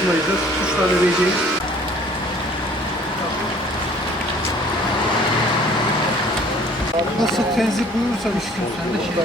Beyciğim. Nasıl tenzih buyurursa üç gün sen de şey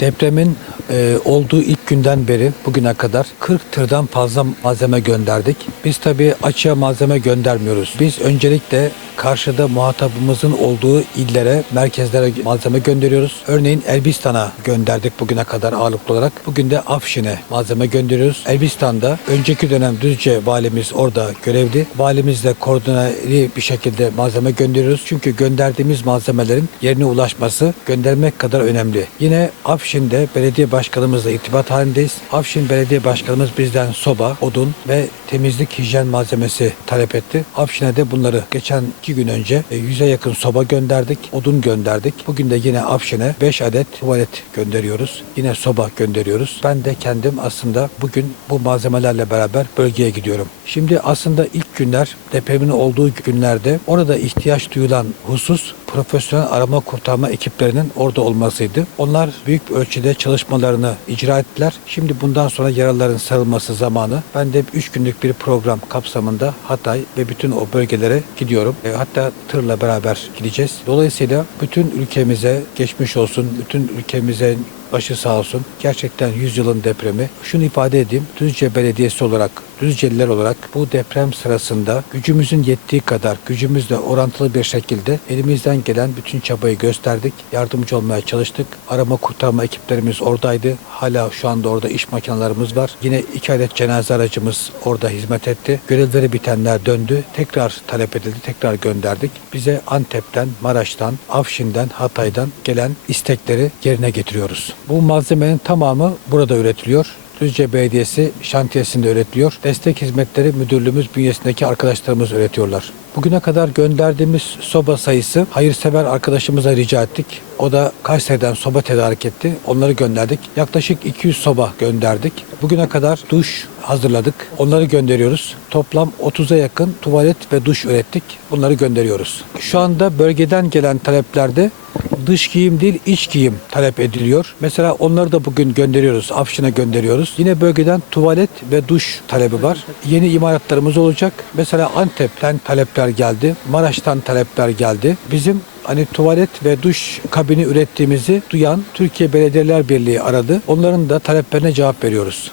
Depremin e, olduğu ilk günden beri bugüne kadar 40 tırdan fazla malzeme gönderdik. Biz tabii açığa malzeme göndermiyoruz. Biz öncelikle karşıda muhatabımızın olduğu illere, merkezlere malzeme gönderiyoruz. Örneğin Elbistan'a gönderdik bugüne kadar ağırlıklı olarak. Bugün de Afşin'e malzeme gönderiyoruz. Elbistan'da önceki dönem Düzce valimiz orada görevli. Valimizle koordineli bir şekilde malzeme gönderiyoruz. Çünkü gönderdiğimiz malzemelerin yerine ulaşması göndermek kadar önemli. Yine Afşin'de belediye başkanımızla irtibat halindeyiz. Afşin belediye başkanımız bizden soba, odun ve temizlik hijyen malzemesi talep etti. Afşin'e de bunları geçen iki gün önce e, 100'e yakın soba gönderdik, odun gönderdik. Bugün de yine Afşin'e 5 adet tuvalet gönderiyoruz. Yine soba gönderiyoruz. Ben de kendim aslında bugün bu malzemelerle beraber bölgeye gidiyorum. Şimdi aslında ilk günler depremin olduğu günlerde orada ihtiyaç duyulan husus profesyonel arama kurtarma ekiplerinin orada olmasıydı. Onlar büyük bir ölçüde çalışmalarını icra ettiler. Şimdi bundan sonra yaraların sarılması zamanı. Ben de 3 günlük bir program kapsamında Hatay ve bütün o bölgelere gidiyorum. E, hatta tırla beraber gideceğiz. Dolayısıyla bütün ülkemize geçmiş olsun, bütün ülkemize başı sağ olsun. Gerçekten 100 yılın depremi. Şunu ifade edeyim. Düzce Belediyesi olarak, Düzceliler olarak bu deprem sırasında gücümüzün yettiği kadar, gücümüzle orantılı bir şekilde elimizden gelen bütün çabayı gösterdik. Yardımcı olmaya çalıştık. Arama kurtarma ekiplerimiz oradaydı. Hala şu anda orada iş makinelerimiz var. Yine iki adet cenaze aracımız orada hizmet etti. Görevleri bitenler döndü. Tekrar talep edildi. Tekrar gönderdik. Bize Antep'ten, Maraş'tan, Afşin'den, Hatay'dan gelen istekleri yerine getiriyoruz. Bu malzemenin tamamı burada üretiliyor. Düzce Belediyesi şantiyesinde üretiliyor. Destek hizmetleri müdürlüğümüz bünyesindeki arkadaşlarımız üretiyorlar. Bugüne kadar gönderdiğimiz soba sayısı hayırsever arkadaşımıza rica ettik. O da Kayseri'den soba tedarik etti. Onları gönderdik. Yaklaşık 200 soba gönderdik. Bugüne kadar duş hazırladık. Onları gönderiyoruz. Toplam 30'a yakın tuvalet ve duş ürettik. Bunları gönderiyoruz. Şu anda bölgeden gelen taleplerde dış giyim değil iç giyim talep ediliyor. Mesela onları da bugün gönderiyoruz. Afşin'e gönderiyoruz. Yine bölgeden tuvalet ve duş talebi var. Yeni imalatlarımız olacak. Mesela Antep'ten talepler geldi. Maraş'tan talepler geldi. Bizim hani tuvalet ve duş kabini ürettiğimizi duyan Türkiye Belediyeler Birliği aradı. Onların da taleplerine cevap veriyoruz.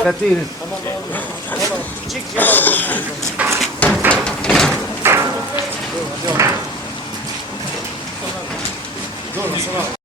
Dikkatli yürüyün. Tamam, tamam. Tamam. Küçük şey Dur, Dur,